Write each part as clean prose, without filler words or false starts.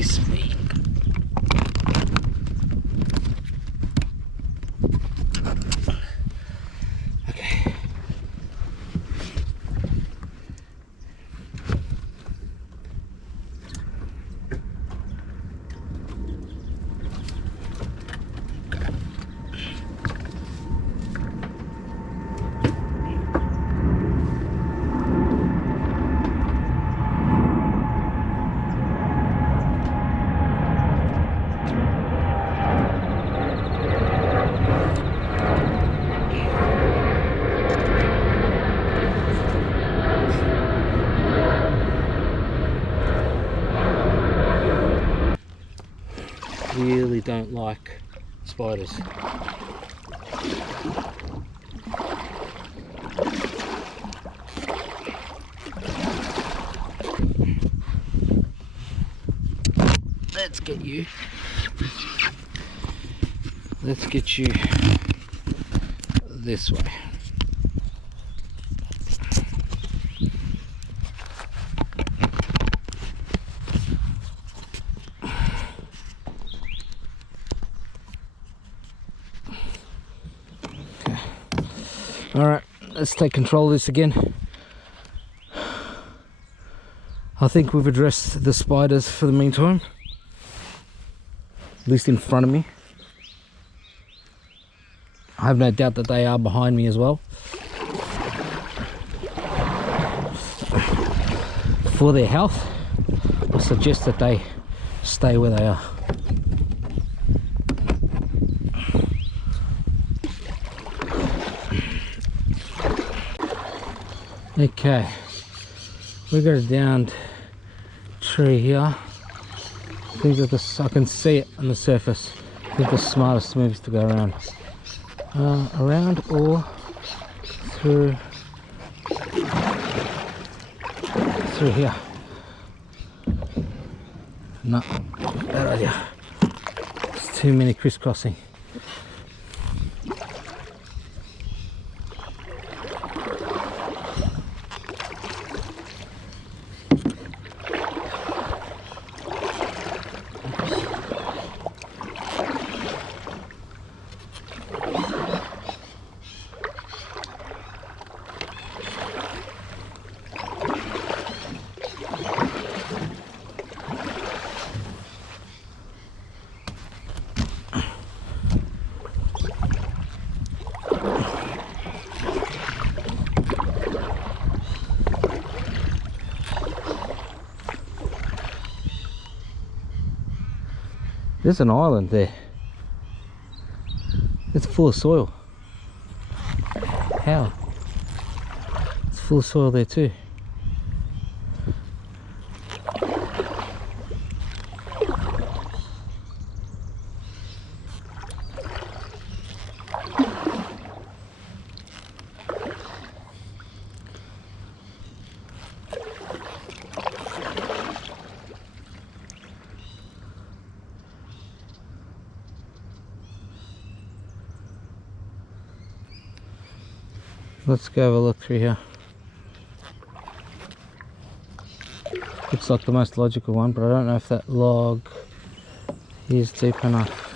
this be? Okay. Really don't like spiders. Let's get you. Let's get you this way. Alright, let's take control of this again. I think we've addressed the spiders for the meantime. At least in front of me. I have no doubt that they are behind me as well. For their health, I suggest that they stay where they are. Okay, we got a downed tree here. I think that I can see it on the surface. I think the smartest move is to go around. Around or through here. No, bad idea. There's too many crisscrossing. There's an island there. It's full of soil. How? It's full of soil there too. Let's go have a look through here. Looks like the most logical one, but I don't know if that log is deep enough.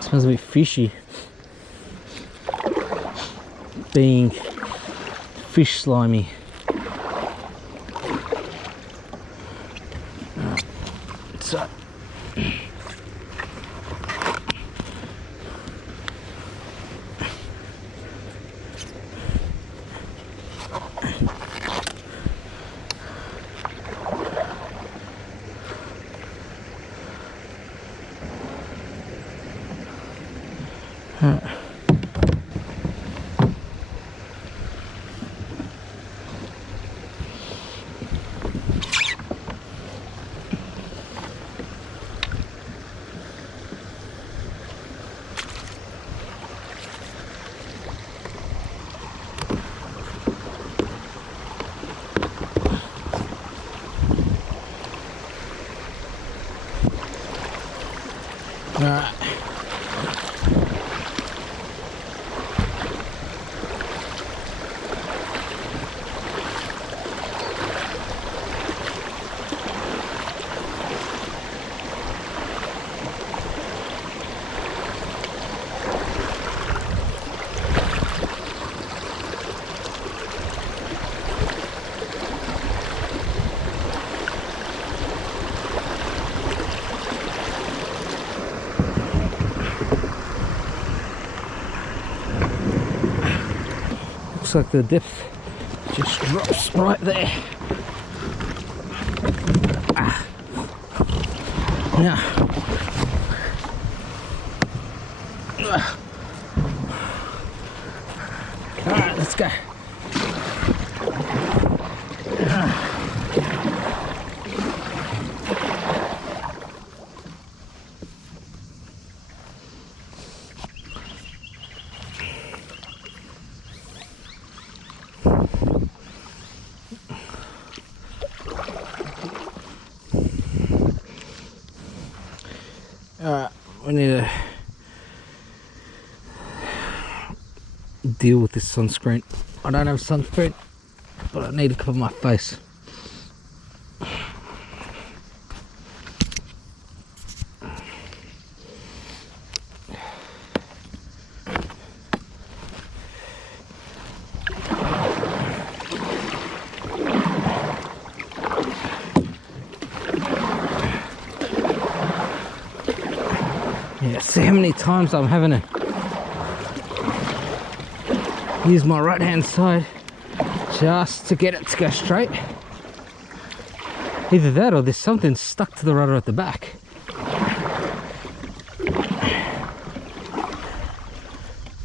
Smells a bit fishy, being fish slimy. So Alright. Alright. Looks like the depth just drops right there. Now, alright, let's go. Alright, we need to deal with this sunscreen. I don't have sunscreen, but I need to cover my face. Yeah, see how many times I'm having to use my right hand side just to get it to go straight. Either that or there's something stuck to the rudder at the back.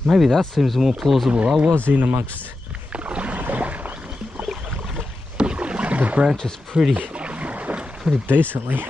Maybe that seems more plausible. I was in amongst the branches pretty decently.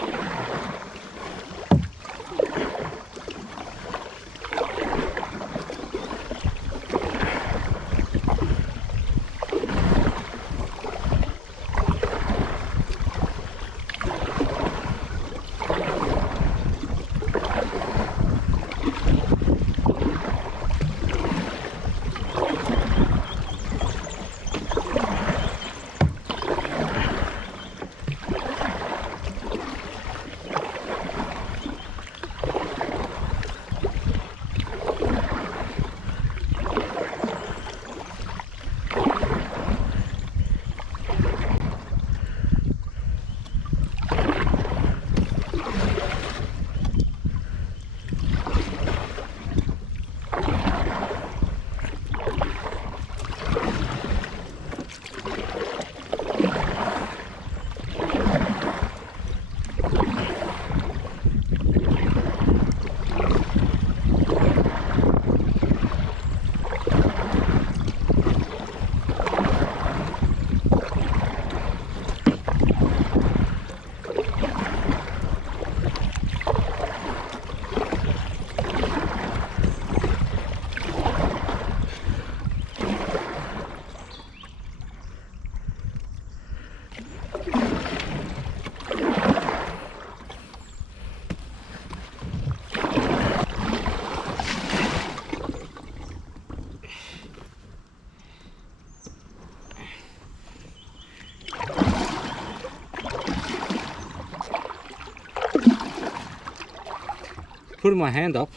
Putting my hand up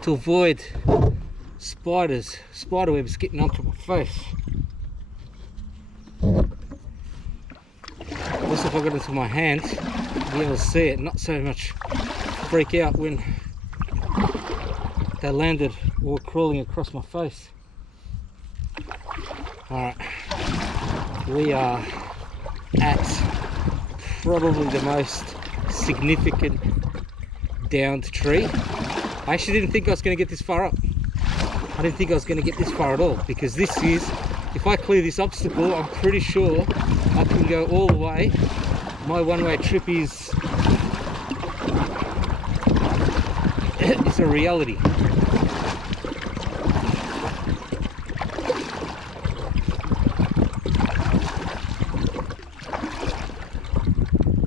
to avoid spider webs getting onto my face. Also, if I got into my hands, you'll be able to see it, not so much freak out when they landed or were crawling across my face. Alright, we are at probably the most significant downed tree I actually didn't think I was going to get this far up. I didn't think I was going to get this far at all, because this is, if I clear this obstacle, I'm pretty sure I can go all the way. My one-way trip is it's a reality.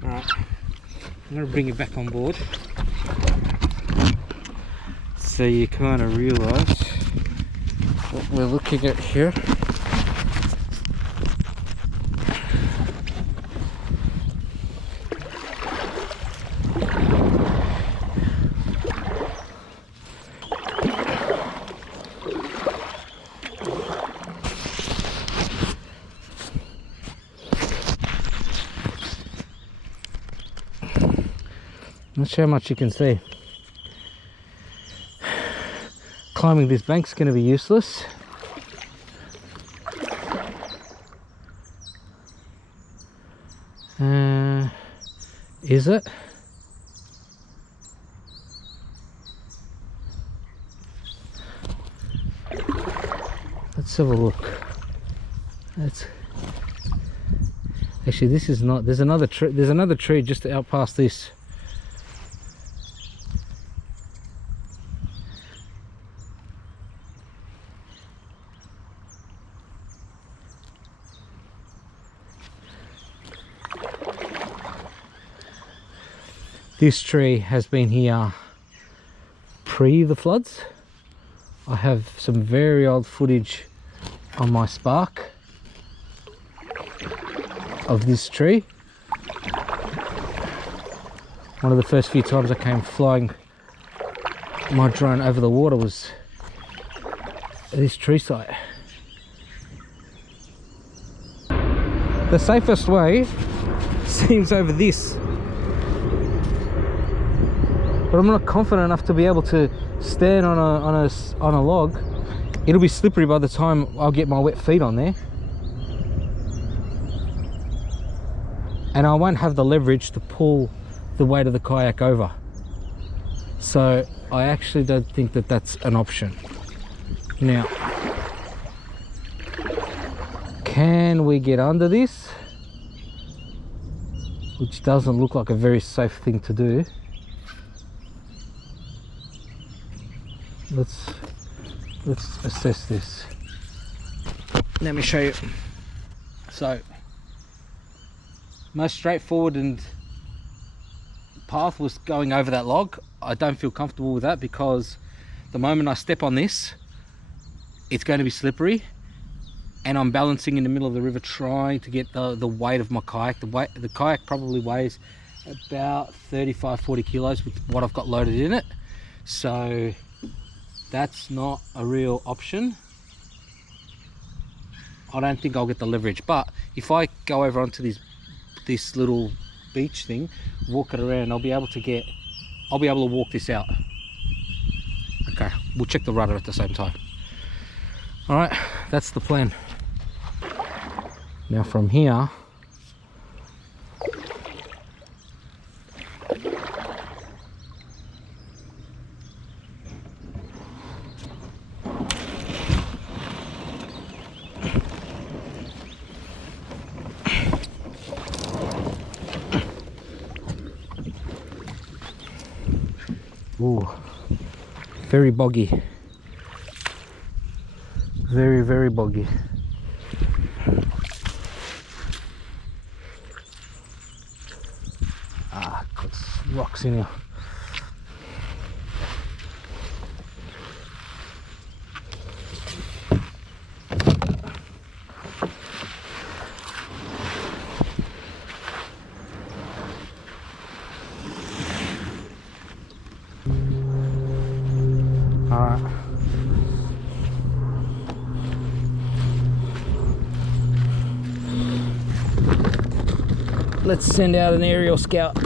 Alright, I'm going to bring it back on board so you kind of realise what we're looking at here. Not sure how much you can see. Climbing this bank's going to be useless. Is it? Let's have a look. That's actually, this is not. There's another tree. There's another tree just out past this. This tree has been here pre the floods. I have some very old footage on my Spark of this tree. One of the first few times I came flying my drone over the water was at this tree site. The safest way seems over this, but I'm not confident enough to be able to stand on a log. It'll be slippery by the time I'll get my wet feet on there, and I won't have the leverage to pull the weight of the kayak over. So I actually don't think that that's an option. Now, can we get under this? Which doesn't look like a very safe thing to do. Let's assess this. Let me show you. So, most straightforward and path was going over that log. I don't feel comfortable with that, because the moment I step on this, it's going to be slippery, and I'm balancing in the middle of the river trying to get the weight of my kayak. The kayak probably weighs about 35-40 kilos with what I've got loaded in it, so that's not a real option. I don't think I'll get the leverage, but if I go over onto this little beach thing, walk it around, I'll be able to walk this out. Okay, we'll check the rudder at the same time. All right, that's the plan. Now from here, ooh, very boggy, very boggy. Got rocks in here. Alright. Let's send out an aerial scout.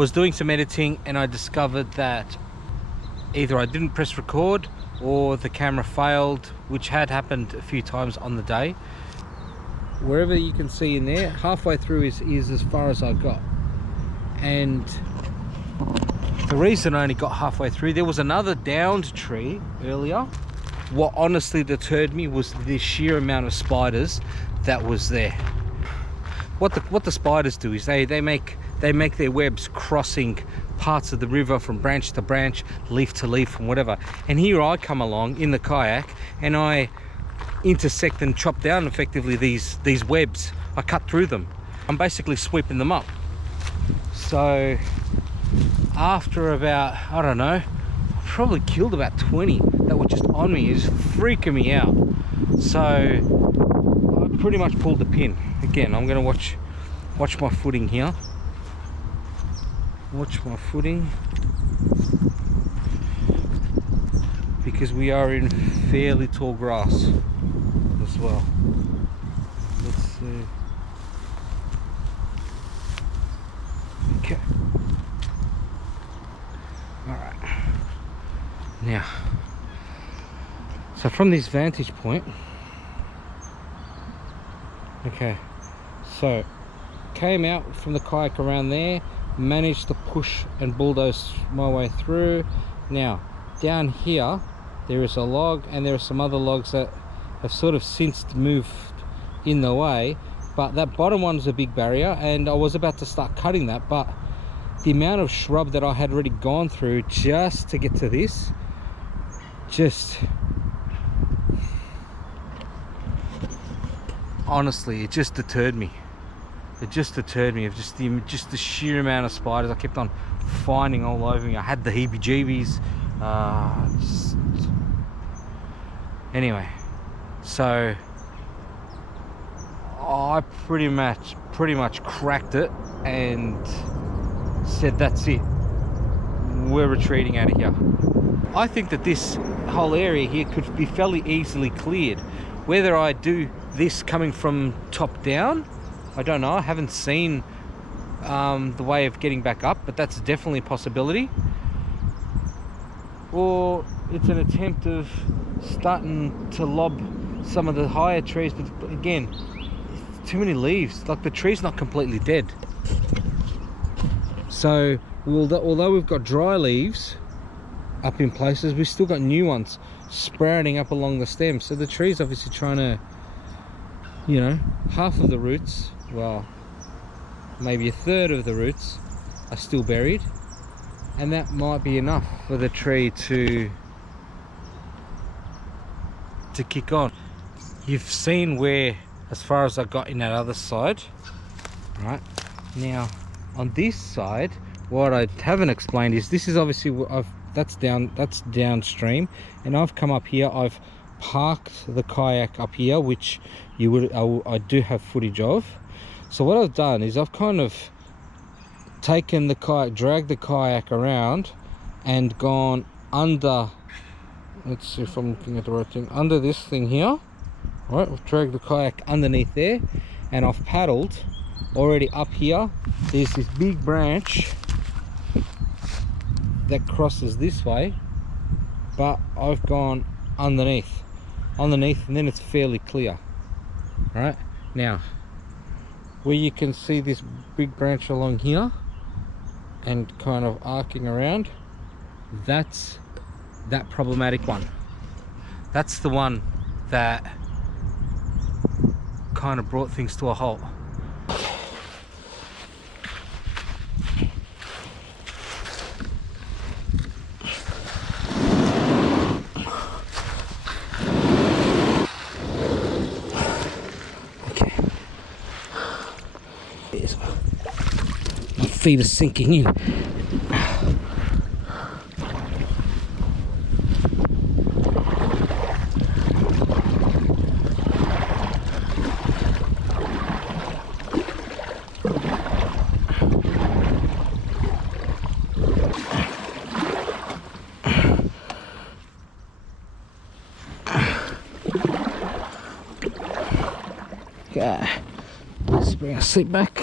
was doing some editing and I discovered that either I didn't press record or the camera failed, which had happened a few times on the day. Wherever you can see in there, halfway through is as far as I got. And the reason I only got halfway through, there was another downed tree earlier. What honestly deterred me was the sheer amount of spiders that was there. What the spiders do is they make their webs crossing parts of the river from branch to branch, leaf to leaf, and whatever. And here I come along in the kayak and I intersect and chop down effectively these webs. I cut through them. I'm basically sweeping them up. So after about, I don't know, I probably killed about 20 that were just on me. It's freaking me out. So I pretty much pulled the pin. Again, I'm gonna watch my footing here. Watch my footing, because we are in fairly tall grass as well. Let's see. Okay. All right. Now, so from this vantage point, okay, so came out from the kayak around there, managed to push and bulldoze my way through. Now down here there is a log and there are some other logs that have sort of since moved in the way, but that bottom one is a big barrier and I was about to start cutting that, but the amount of shrub that I had already gone through just to get to this, honestly, it just deterred me. It just deterred me of just the sheer amount of spiders I kept on finding all over me. I had the heebie-jeebies. Anyway, so I pretty much cracked it and said, that's it, we're retreating out of here. I think that this whole area here could be fairly easily cleared. Whether I do this coming from top down, I don't know. I haven't seen the way of getting back up, but that's definitely a possibility. Or it's an attempt of starting to lob some of the higher trees, but again, too many leaves. Like, the tree's not completely dead. So although we've got dry leaves up in places, we've still got new ones sprouting up along the stem. So the tree's obviously trying to, you know, half of the roots, well, maybe a third of the roots are still buried, and that might be enough for the tree to kick on. You've seen where, as far as I got in that other side, right? Now on this side, what I haven't explained is this is obviously that's downstream, and I've come up here. I've parked the kayak up here, which I do have footage of. So what I've done is I've kind of taken the kayak, dragged the kayak around and gone under, let's see if I'm looking at the right thing, under this thing here. All right, I've dragged the kayak underneath there and I've paddled already up here. There's this big branch that crosses this way, but I've gone underneath, and then it's fairly clear. All right, now where you can see this big branch along here and kind of arcing around, that's that problematic one. That's the one that kind of brought things to a halt. My feet are sinking in. Okay, let's bring our seat back.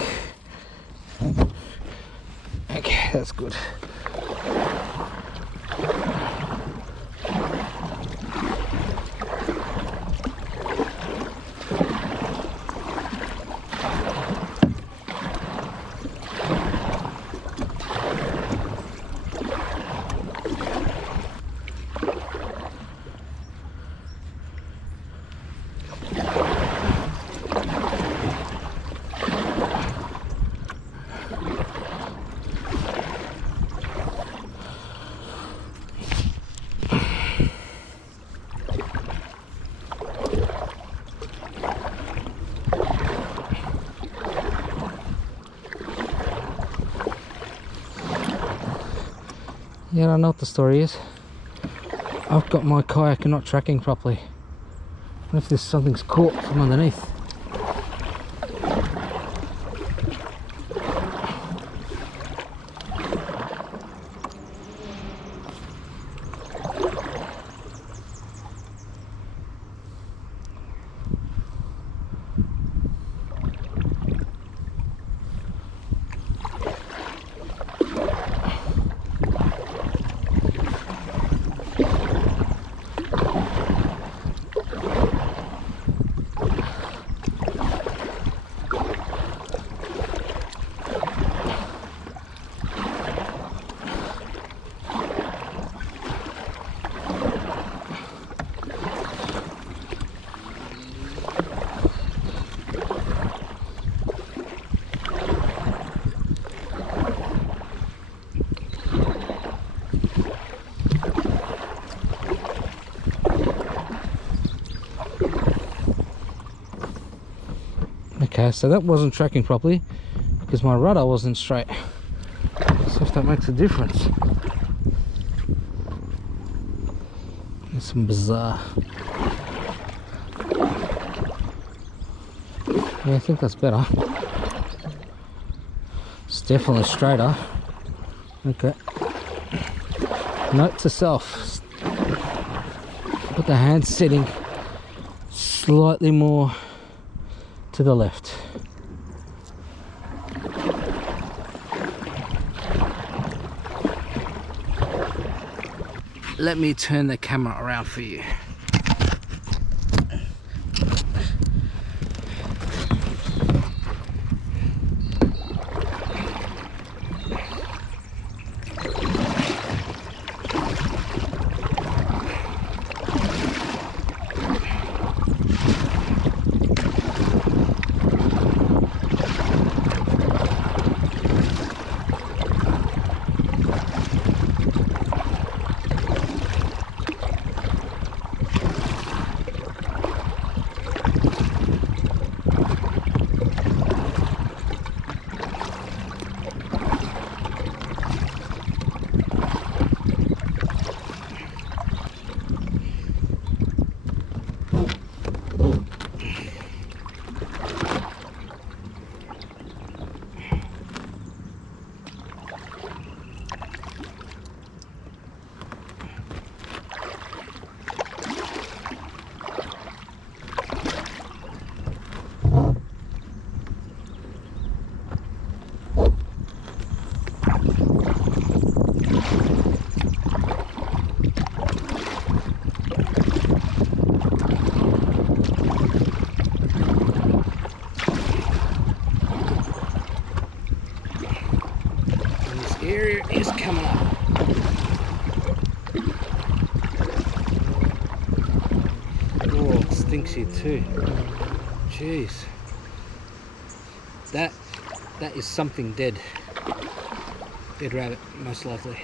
Okay, That's good. Yeah, I know what the story is. I've got my kayak not tracking properly. What if there's something's caught from underneath? Okay, so that wasn't tracking properly because my rudder wasn't straight. So if that makes a difference. It's some bizarre. Yeah, I think that's better. It's definitely straighter. Okay. Note to self. Put the hand setting slightly more to the left. Let me turn the camera around for you. Area is coming up. Oh, it stinks here too. Jeez. That is something dead. Dead rabbit, most likely.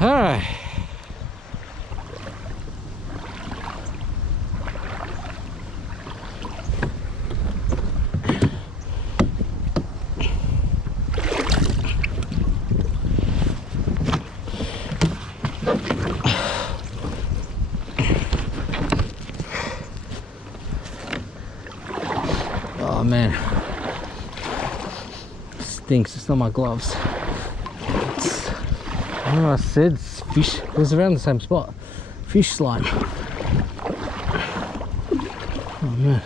Alright. Oh man, stinks. It's not my gloves. It's, I don't know what I said. It's fish. It was around the same spot. Fish slime. Oh man,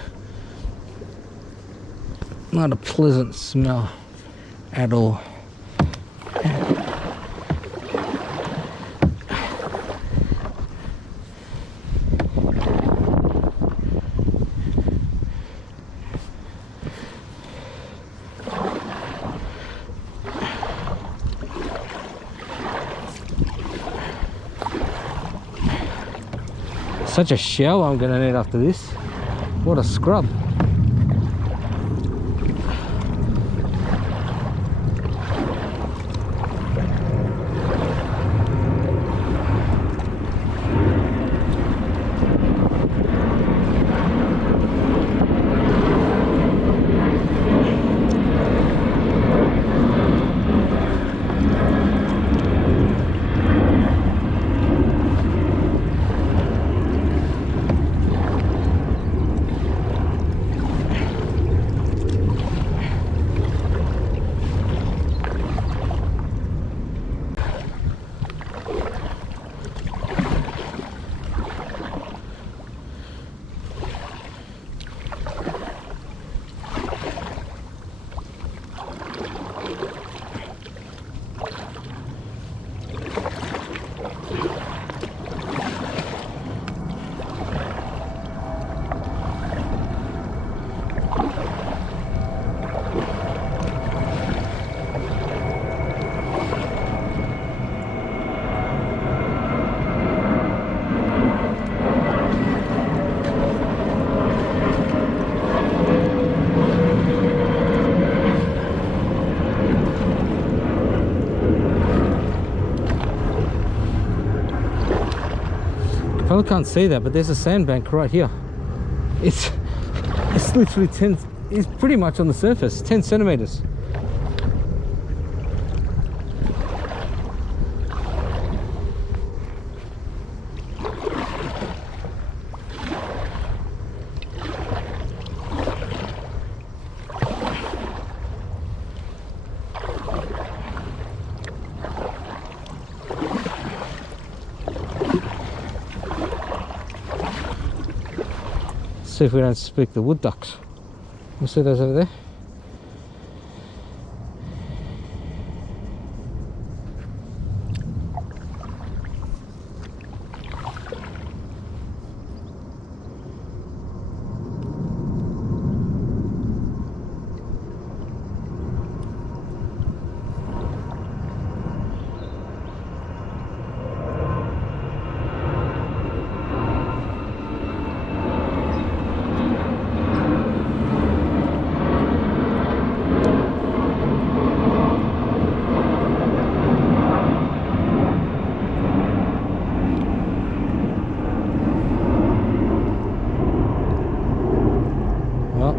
not a pleasant smell at all. Such a shower I'm gonna need after this. What a scrub. Probably can't see that, but there's a sandbank right here. It's literally 10, it's pretty much on the surface, 10 centimeters. See if we don't speak the wood ducks. You see those over there?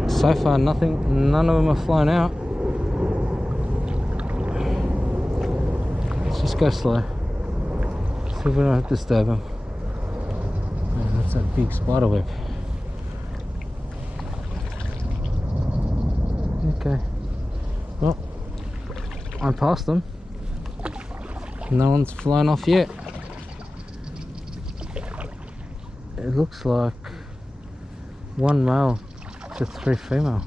So far nothing, none of them are flying out. Let's just go slow. See if we don't disturb them. Oh, that's that big spider web. Okay. Well, I'm past them. No one's flown off yet. It looks like one male to 3 female.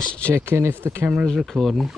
Just checking if the camera's recording.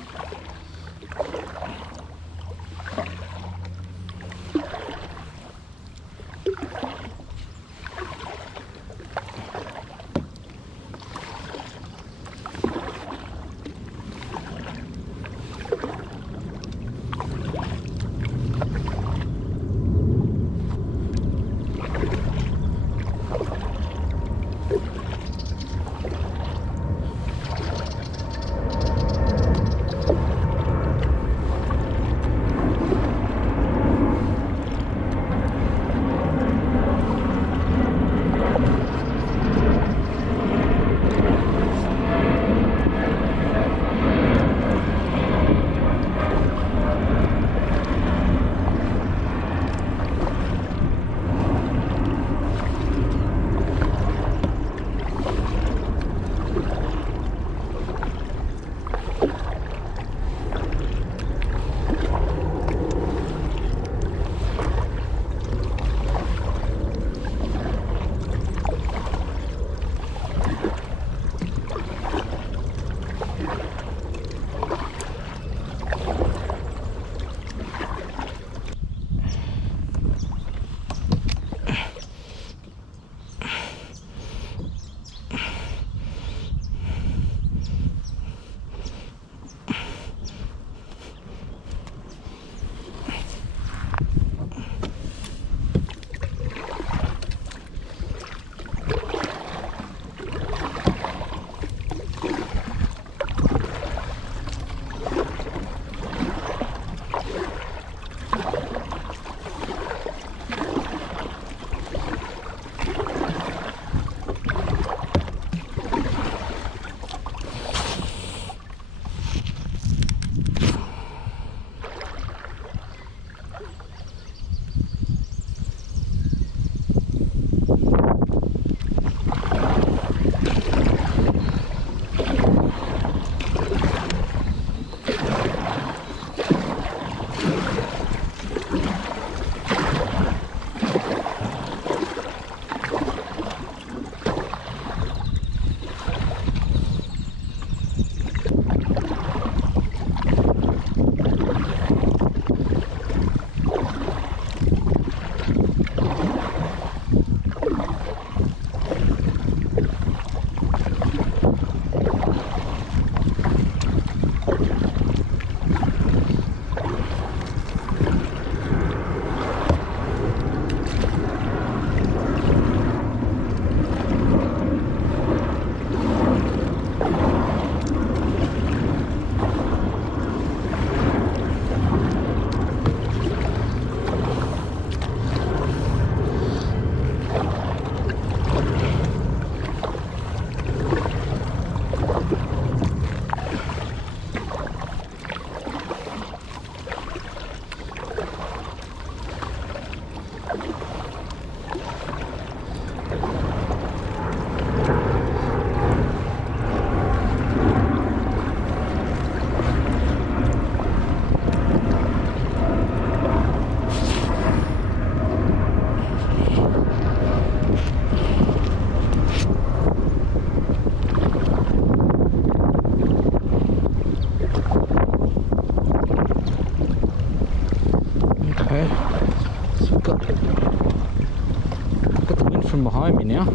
from behind me now.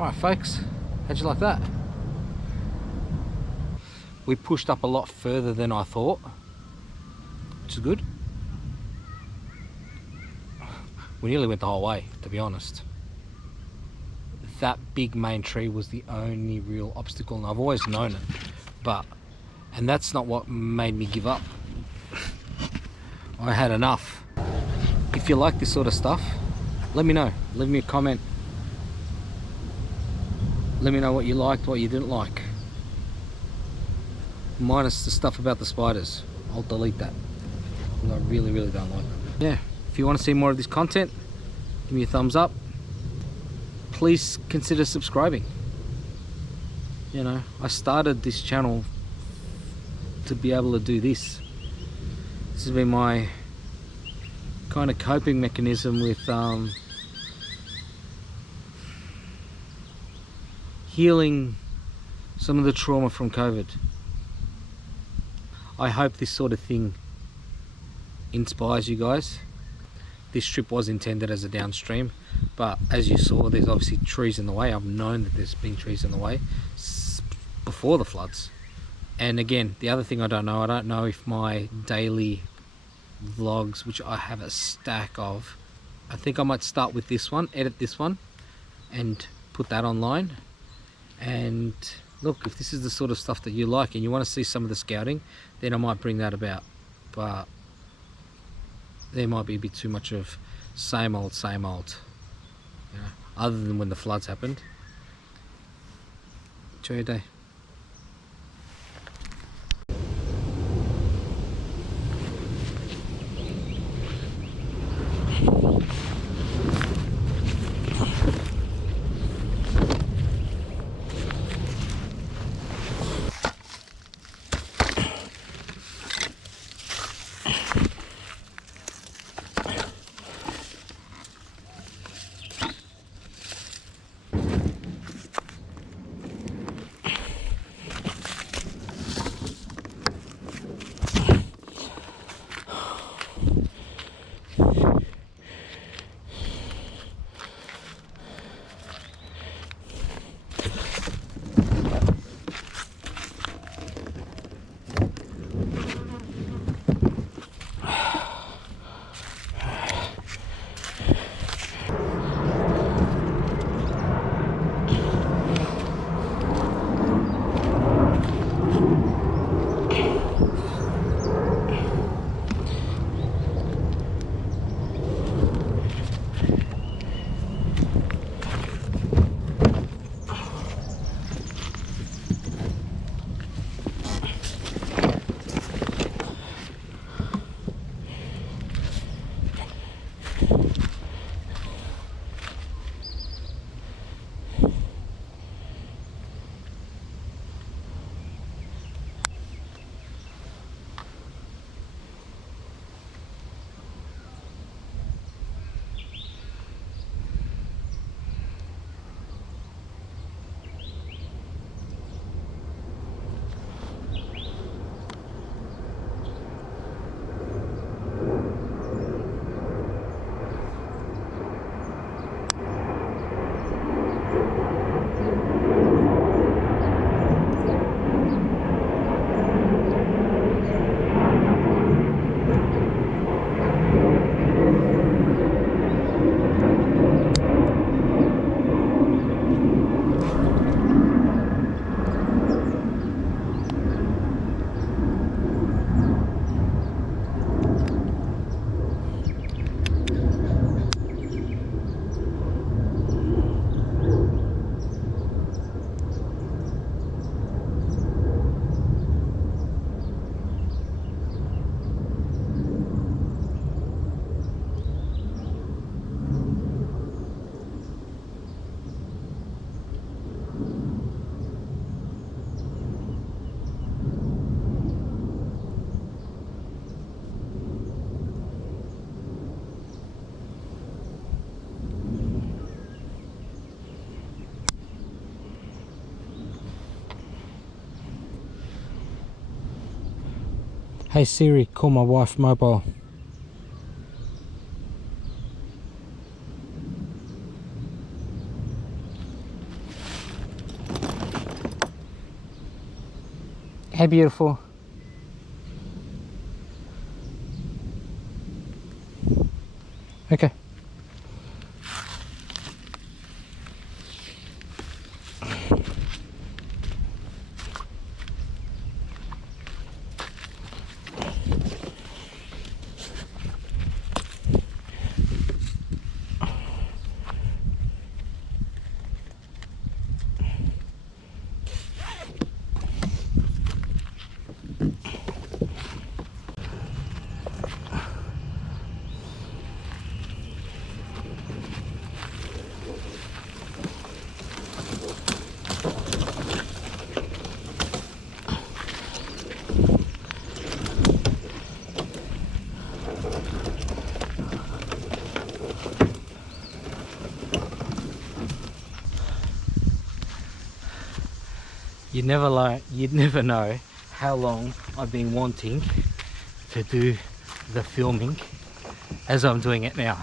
Alright folks, how'd you like that? We pushed up a lot further than I thought, which is good. We nearly went the whole way, to be honest. That big main tree was the only real obstacle, and I've always known it, and that's not what made me give up. I had enough. If you like this sort of stuff, let me know. Leave me a comment. Let me know what you liked, what you didn't like. Minus the stuff about the spiders. I'll delete that. I really don't like them. Yeah, if you want to see more of this content, give me a thumbs up. Please consider subscribing. You know, I started this channel to be able to do this. This has been my kind of coping mechanism with healing some of the trauma from COVID. I hope this sort of thing inspires you guys. This trip was intended as a downstream, but as you saw, there's obviously trees in the way. I've known that there's been trees in the way before the floods. And again, the other thing I don't know if my daily vlogs, which I have a stack of, I think I might start with this one, edit this one and put that online. And look, if this is the sort of stuff that you like and you want to see some of the scouting, then I might bring that about. But there might be a bit too much of same old, you know, other than when the floods happened. Enjoy your day. Hey Siri, call my wife mobile. Hey, beautiful. Okay. You'd never know how long I've been wanting to do the filming as I'm doing it now.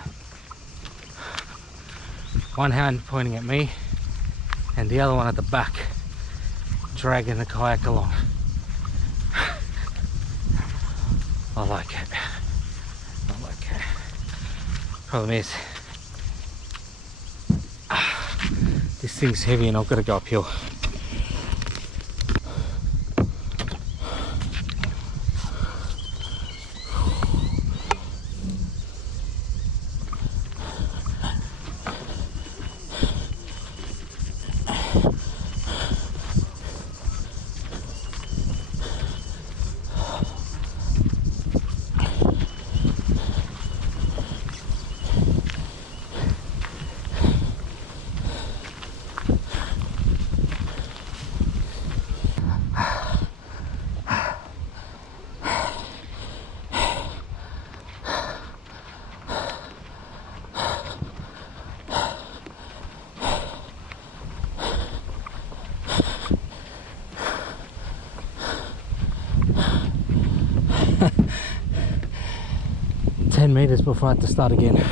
One hand pointing at me and the other one at the back, dragging the kayak along. I like it. I like it. Problem is, this thing's heavy and I've got to go uphill. Meters before I have to start again.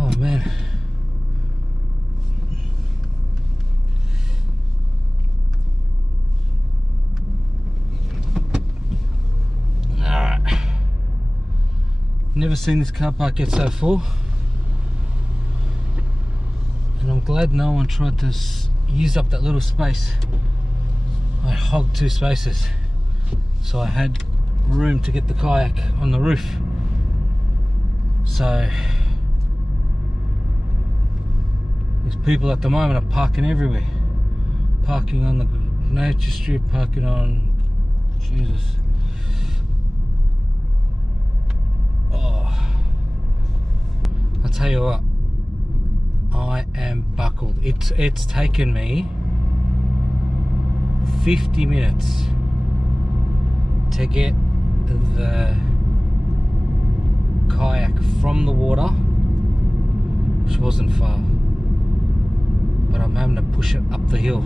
Oh man. Never seen this car park get so full, and I'm glad no one tried to use up that little space. I hogged 2 spaces, so I had room to get the kayak on the roof. So these people at the moment are parking everywhere, parking on the nature strip, parking on Jesus. I'll tell you what, I am buckled. It's taken me 50 minutes to get the kayak from the water, which wasn't far, but I'm having to push it up the hill.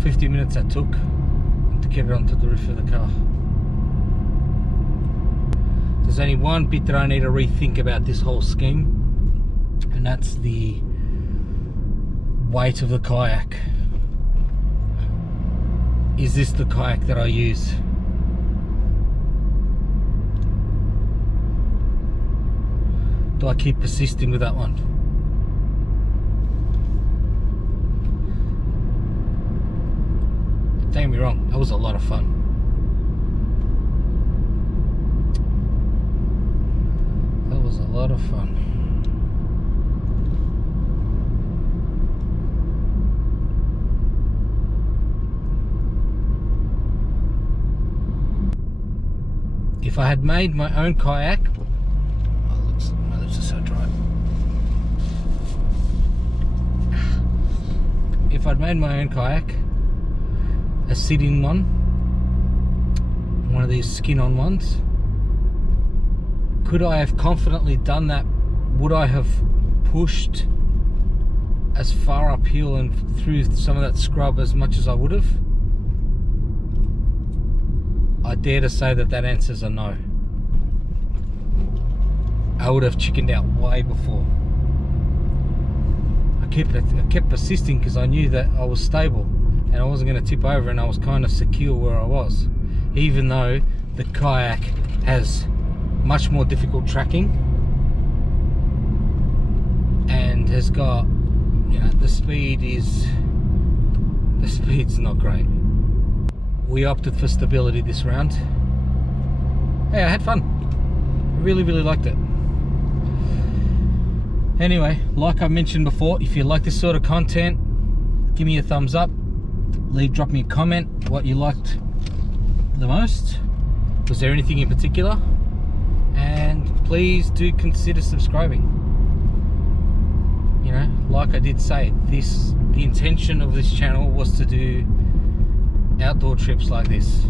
50 minutes that took to get it onto the roof of the car. There's only one bit that I need to rethink about this whole scheme, and that's the weight of the kayak. Is this the kayak that I use? Do I keep persisting with that one? Don't get me wrong, that was a lot of fun. That was a lot of fun. If I had made my own kayak, my lips are so dry. If I'd made my own kayak, a sit-in one of these skin-on ones, could I have confidently done that would I have pushed as far uphill and through some of that scrub as much as I would have? I dare to say that answer's a no. I would have chickened out way before. I kept persisting because I knew that I was stable and I wasn't going to tip over, and I was kind of secure where I was, even though the kayak has much more difficult tracking and has got, you know, the speed's not great. We opted for stability this round. Hey, I had fun. Really liked it. Anyway, like I mentioned before, if you like this sort of content, give me a thumbs up. Drop me a comment what you liked the most. Was there anything in particular? And please do consider subscribing. You know, like I did say, the intention of this channel was to do outdoor trips like this.